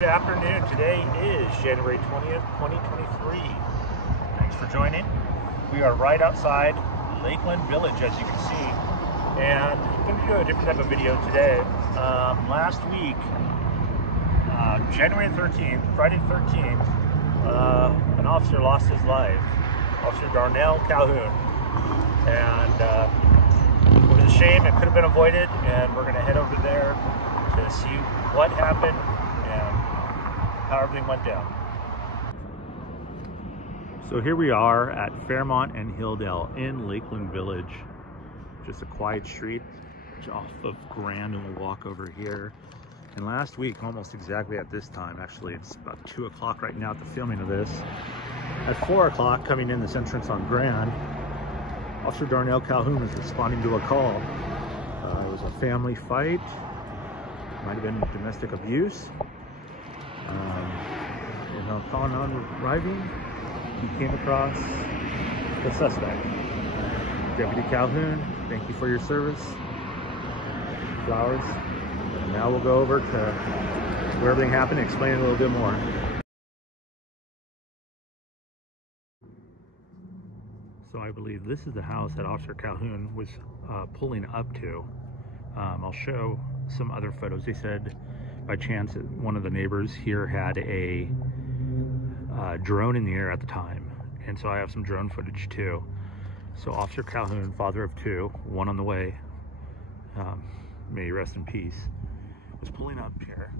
Good afternoon. Today is January 20th, 2023. Thanks for joining. We are right outside Lakeland Village, as you can see, and I'm going to do a different type of video today. Last week, January 13th, Friday 13th, an officer lost his life, Officer Darnell Calhoun, and it was a shame. It could have been avoided, and we're going to head over there to see what happened and how everything went down. So here we are at Fairmont and Hilldale in Lakeland Village. Just a quiet street off of Grand, and we'll walk over here. And last week, almost exactly at this time, actually it's about 2 o'clock right now at the filming of this, at 4 o'clock coming in this entrance on Grand, Officer Darnell Calhoun was responding to a call. It was a family fight, might have been domestic abuse. Upon arriving, he came across the suspect. Deputy Calhoun, thank you for your service. Flowers. And now we'll go over to where everything happened and explain it a little bit more. So I believe this is the house that Officer Calhoun was pulling up to. I'll show some other photos. They said by chance that one of the neighbors here had a drone in the air at the time, and so I have some drone footage too. So Officer Calhoun, father of two, one on the way, may he rest in peace, was pulling up here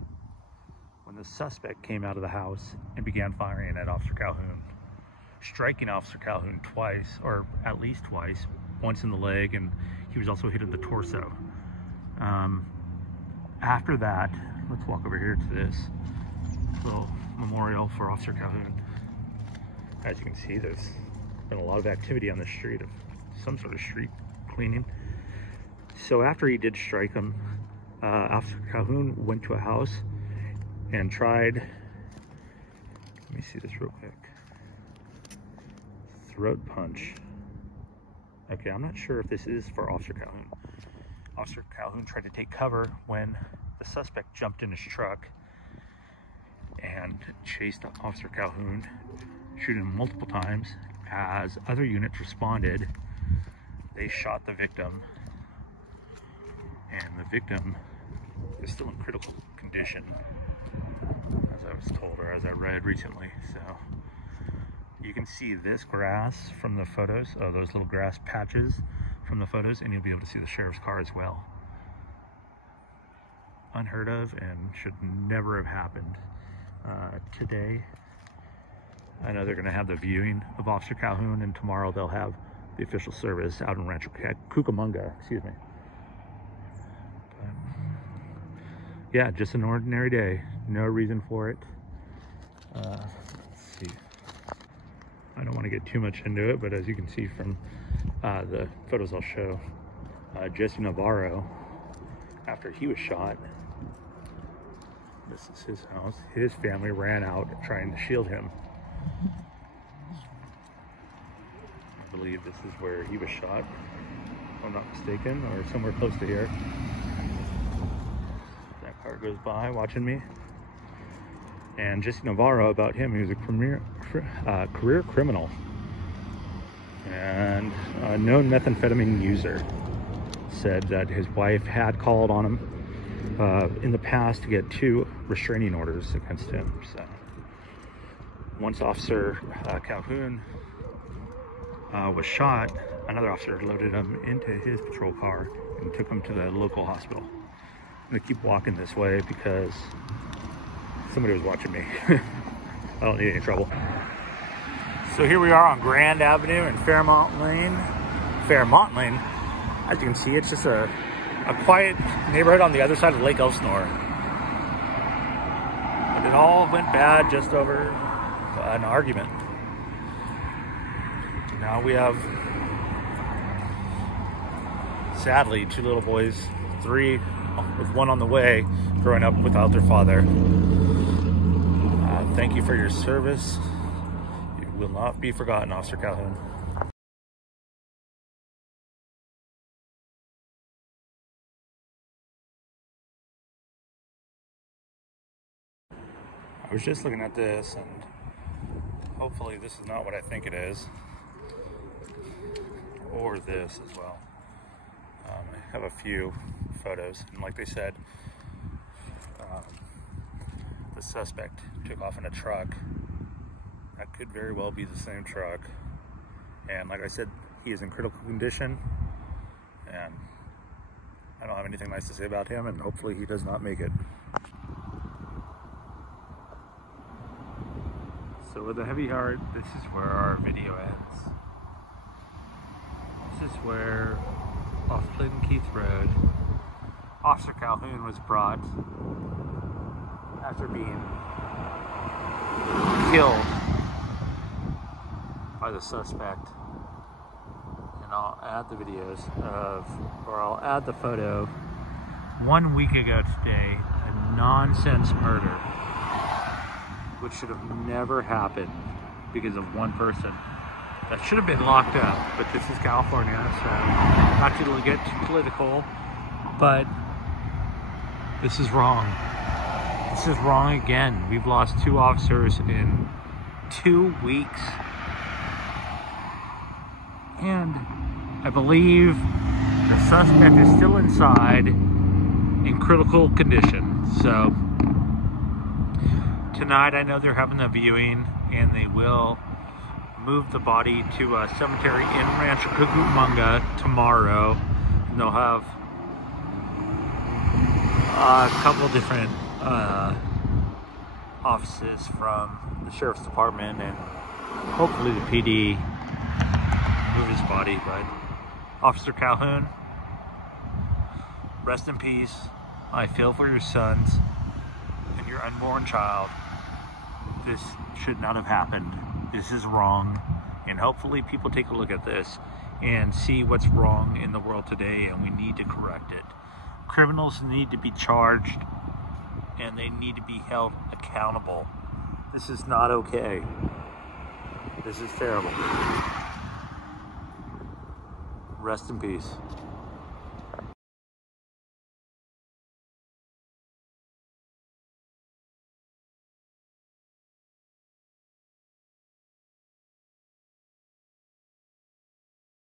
when the suspect came out of the house and began firing at Officer Calhoun, striking Officer Calhoun twice, or at least twice, once in the leg, and he was also hit in the torso. After that, let's walk over here to this little memorial for Officer Calhoun. As you can see, there's been a lot of activity on the street, of some sort of street cleaning. So after he did strike him, Officer Calhoun went to a house and tried, let me see this real quick, throat punch. Okay, I'm not sure if this is for Officer Calhoun. Officer Calhoun tried to take cover when the suspect jumped in his truck and chased Officer Calhoun, shooting him multiple times. As other units responded, they shot the victim, and the victim is still in critical condition, as I was told, or as I read recently. So you can see this grass from the photos, those little grass patches from the photos, and you'll be able to see the sheriff's car as well. Unheard of and should never have happened. Today, I know they're going to have the viewing of Officer Calhoun, and tomorrow they'll have the official service out in Rancho Cucamonga, excuse me. But, yeah, just an ordinary day. No reason for it. Let's see. I don't want to get too much into it, but as you can see from the photos I'll show, Jesse Navarro, after he was shot, this is his house. His family ran out trying to shield him. I believe this is where he was shot, if I'm not mistaken, or somewhere close to here. That car goes by watching me. And Jesse Navarro, about him, he was a career criminal and a known methamphetamine user. Said that his wife had called on him in the past to get 2 restraining orders against him. So once Officer Calhoun was shot, another officer loaded him into his patrol car and took him to the local hospital. I'm gonna keep walking this way because somebody was watching me. I don't need any trouble. So here we are on Grand Avenue in Fairmont Lane. Fairmont Lane. As you can see, it's just a quiet neighborhood on the other side of Lake Elsinore. But it all went bad just over an argument. Now we have, sadly, 2 little boys, 3 with 1 on the way, growing up without their father. Thank you for your service. You will not be forgotten, Officer Calhoun. I was just looking at this, and hopefully this is not what I think it is, or this as well. I have a few photos, and like they said, the suspect took off in a truck. That could very well be the same truck, and like I said, he is in critical condition, and I don't have anything nice to say about him, and hopefully he does not make it. So with a heavy heart, this is where our video ends. This is where, off Clinton Keith Road, Officer Calhoun was brought after being killed by the suspect. And I'll add the videos of, or I'll add the photo. 1 week ago today, a nonsense murder, which should have never happened because of one person that should have been locked up. But this is California, so not to get too political, but this is wrong. This is wrong again. We've lost 2 officers in 2 weeks. And I believe the suspect is still inside in critical condition. So tonight, I know they're having a viewing, and they will move the body to a cemetery in Rancho Cucamonga tomorrow. And they'll have a couple different offices from the Sheriff's Department and hopefully the PD move his body. But Officer Calhoun, rest in peace. I feel for your sons and your unborn child. This should not have happened. This is wrong, and hopefully people take a look at this and see what's wrong in the world today, and we need to correct it. Criminals need to be charged, and they need to be held accountable. This is not okay. This is terrible. Rest in peace.